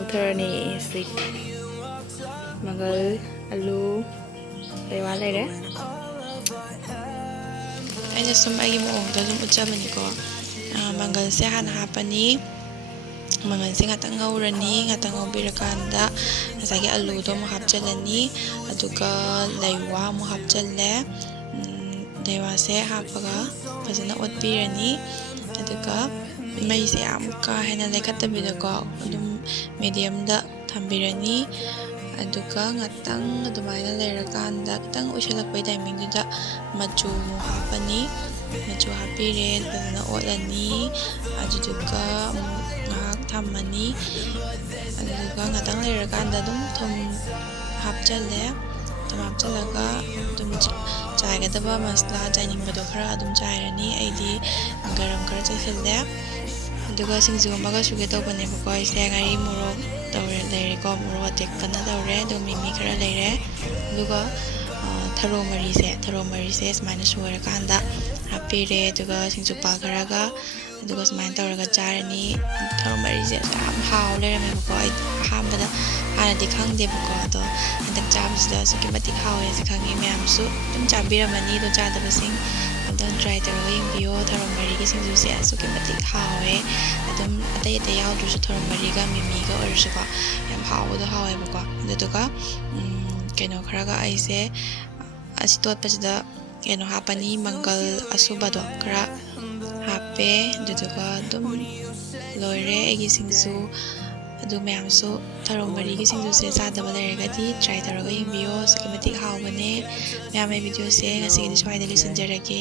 ꯉꯧꯊꯔꯅꯤ ꯁꯤ ꯃꯪꯒꯜ ꯑꯂꯨ ꯂꯩꯋꯥ ꯂꯩꯔꯦ ꯑꯩꯅ ꯁꯨꯝ ꯑꯩꯒꯤ ꯃꯑꯣꯡꯗ ꯑꯗꯨꯝ ꯎꯠꯆꯕꯅꯤꯀꯣ ꯃꯪꯒꯜꯁꯦ ꯍꯥꯟꯅ ꯍꯥꯞꯄꯅꯤ ꯃꯪꯒꯜꯁꯦ ꯉꯥꯛꯇꯪ ꯉꯧꯔꯅꯤ ꯉꯥꯛꯇꯪ ꯉꯧꯕꯤꯔꯀꯥꯟꯗ ꯉꯁꯥꯏꯒꯤ ꯑꯂꯨꯗꯣ ꯑꯃꯨꯛ ꯍꯥꯞꯆꯤꯜꯂꯅꯤ ꯑꯗꯨꯒ ꯂꯩꯋꯥ ꯑꯃꯨꯛ ꯍꯥꯞꯆꯤꯜꯂꯦ ꯂꯩꯋꯥꯁꯦ ꯍꯥꯞꯄꯒ ꯐꯖꯅ ꯑꯣꯠꯄꯤꯔꯅꯤ ꯑꯗꯨꯒ ꯃꯩꯁꯦ ꯌꯥꯝ ꯀꯥ ꯍꯦꯟꯅ ꯂꯩꯈꯠꯇꯕꯤꯗꯀꯣ ꯑꯗꯨꯝ ꯃꯦꯗꯤꯌꯝꯗ ꯊꯝꯕꯤꯔꯅꯤ ꯑꯗꯨꯒ ꯉꯥꯛꯇꯪ ꯑꯗꯨꯃꯥꯏꯅ ꯂꯩꯔꯀꯥꯟꯗ ꯈꯤꯇꯪ ꯎꯏꯁꯜꯂꯛꯄꯩ ꯇꯥꯏꯃꯤꯡꯗꯨꯗ ꯃꯆꯨ ꯑꯃꯨꯛ ꯍꯥꯞꯄꯅꯤ ꯃꯆꯨ ꯍꯥꯞꯄꯤꯔꯦ ꯐꯖꯅ ꯑꯣꯠꯂꯅꯤ ꯑꯗꯨꯗꯨꯒ ꯑꯃꯨꯛ ꯉꯥꯏꯍꯥꯛ ꯊꯝꯃꯅꯤ ꯑꯗꯨꯗꯨꯒ ꯉꯥꯛꯇꯪ ꯂꯩꯔꯀꯥꯟꯗ ꯑꯗꯨꯝ ꯊꯨꯝ ꯍꯥꯞꯆꯜꯂꯦ ꯊꯨꯝ ꯍꯥꯞꯆꯜꯂꯒ ꯑꯗꯨꯝ ꯆꯥꯏꯒꯗꯕ ꯃꯁꯂꯥ ꯆꯥꯏꯅꯤꯡꯕꯗꯣ ꯈꯔ ꯑꯗꯨꯝ ꯆꯥꯏꯔꯅꯤ ꯑꯩꯗꯤ ꯒꯔꯝ ꯈꯔ ꯆꯥꯏꯁꯤꯜꯂꯦ ꯑꯗꯨꯒ ꯁꯤꯡꯖꯨ ꯑꯃꯒ ꯁꯨꯒꯦ ꯇꯧꯕꯅꯦꯕꯀꯣ ꯑꯩꯁꯦ ꯉꯥꯔꯤ ꯃꯣꯔꯣꯛ ꯂꯩꯔꯦꯀꯣ ꯃꯣꯔꯣꯛ ꯑꯇꯦꯛꯄꯅ ꯇꯧꯔꯦ ꯑꯗꯨꯒ ꯃꯤꯃꯤ ꯈꯔ ꯂꯩꯔꯦ ꯑꯗꯨꯒ ꯊꯔꯣ ꯃꯔꯤꯁꯦ ꯁꯨꯃꯥꯏꯅ ꯁꯣꯏꯔꯀꯥꯟꯗ ꯍꯥꯞꯄꯤꯔꯦ ꯑꯗꯨꯒ ꯁꯤꯡꯖꯨꯄꯥ ꯈꯔꯒ ꯑꯗꯨꯒ ꯁꯨꯃꯥꯏꯅ ꯇꯧꯔꯒ ꯆꯥꯔꯅꯤ ꯊꯔꯣ ꯃꯔꯤꯁꯦ ꯌꯥꯝ ꯍꯥꯎ ꯂꯩꯔꯝꯃꯦꯕꯀꯣ ꯑꯩ ꯑꯍꯥꯟꯕꯗ ꯍꯥꯟꯅꯗꯤ ꯈꯪꯗꯦꯕꯀꯣ ꯑꯗꯣ ꯍꯟꯗꯛ ꯆꯥꯕꯁꯤꯗ ꯑꯁꯨꯛꯀꯤ ꯃꯇꯤꯛ ꯍꯥꯎꯋꯦꯁꯦ ꯈꯪꯉꯤ ꯃꯌꯥꯝꯁꯨ ꯑꯗꯨꯝ ꯆꯥꯕꯤꯔꯝꯃꯅꯤ ꯑꯗꯣ ꯆꯥꯗꯕꯁꯤꯡ ꯑꯝꯇꯪ ꯇ꯭ꯔꯥꯏ ꯇꯧꯔꯒ ꯌꯦꯡꯕꯤꯌꯣ ꯊꯔꯣ ꯃꯔꯤꯒꯤ ꯁꯤꯡꯖꯨꯁꯦ ꯑꯁꯨꯛꯀꯤ ꯃꯇꯤꯛ ꯍꯥꯎꯋꯦ ꯑꯗꯨꯝ ꯑꯇꯩ ꯌꯥꯎꯗ꯭ꯔꯁꯨ ꯊꯔꯣ ꯃꯔꯤꯒ ꯃꯤꯃꯤꯒ ꯑꯣꯏꯔꯁꯨꯀꯣ ꯌꯥꯝ ꯍꯥꯎꯕꯗꯣ ꯍꯥꯎꯋꯦꯕꯀꯣ ꯑꯗꯨꯗꯨꯒ ꯀꯩꯅꯣ ꯈꯔꯒ ꯑꯩꯁꯦ ꯑꯁꯤ ꯇꯣꯠꯄꯁꯤꯗ ꯀꯩꯅꯣ ꯍꯥꯞꯄꯅꯤ ꯃꯪꯒꯜ ꯑꯁꯨꯕꯗꯣ ꯈꯔ ꯍꯥꯞꯄꯦ ꯑꯗꯨꯗꯨꯒ ꯑꯗꯨꯝ ꯂꯣꯏꯔꯦ ꯑꯩꯒꯤ ꯁꯤꯡꯖꯨ ꯑꯗꯨ ꯃꯌꯥꯝꯁꯨ ꯊꯔꯣ ꯃꯔꯤꯒꯤ ꯁꯤꯡꯖꯨꯁꯦ ꯆꯥꯗꯕ ꯂꯩꯔꯒꯗꯤ ꯇ꯭ꯔꯥꯏ ꯇꯧꯔꯒ ꯌꯦꯡꯕꯤꯌꯣ ꯑꯁꯨꯛꯀꯤ ꯃꯇꯤꯛ ꯍꯥꯎꯕꯅꯦ ꯃꯌꯥꯝ ꯑꯩ ꯚꯤꯗꯤꯑꯣꯁꯦ ꯉꯁꯤꯒꯤꯗꯤ ꯁ꯭ꯋꯥꯏꯗ ꯂꯣꯏꯁꯤꯟꯖꯔꯒꯦ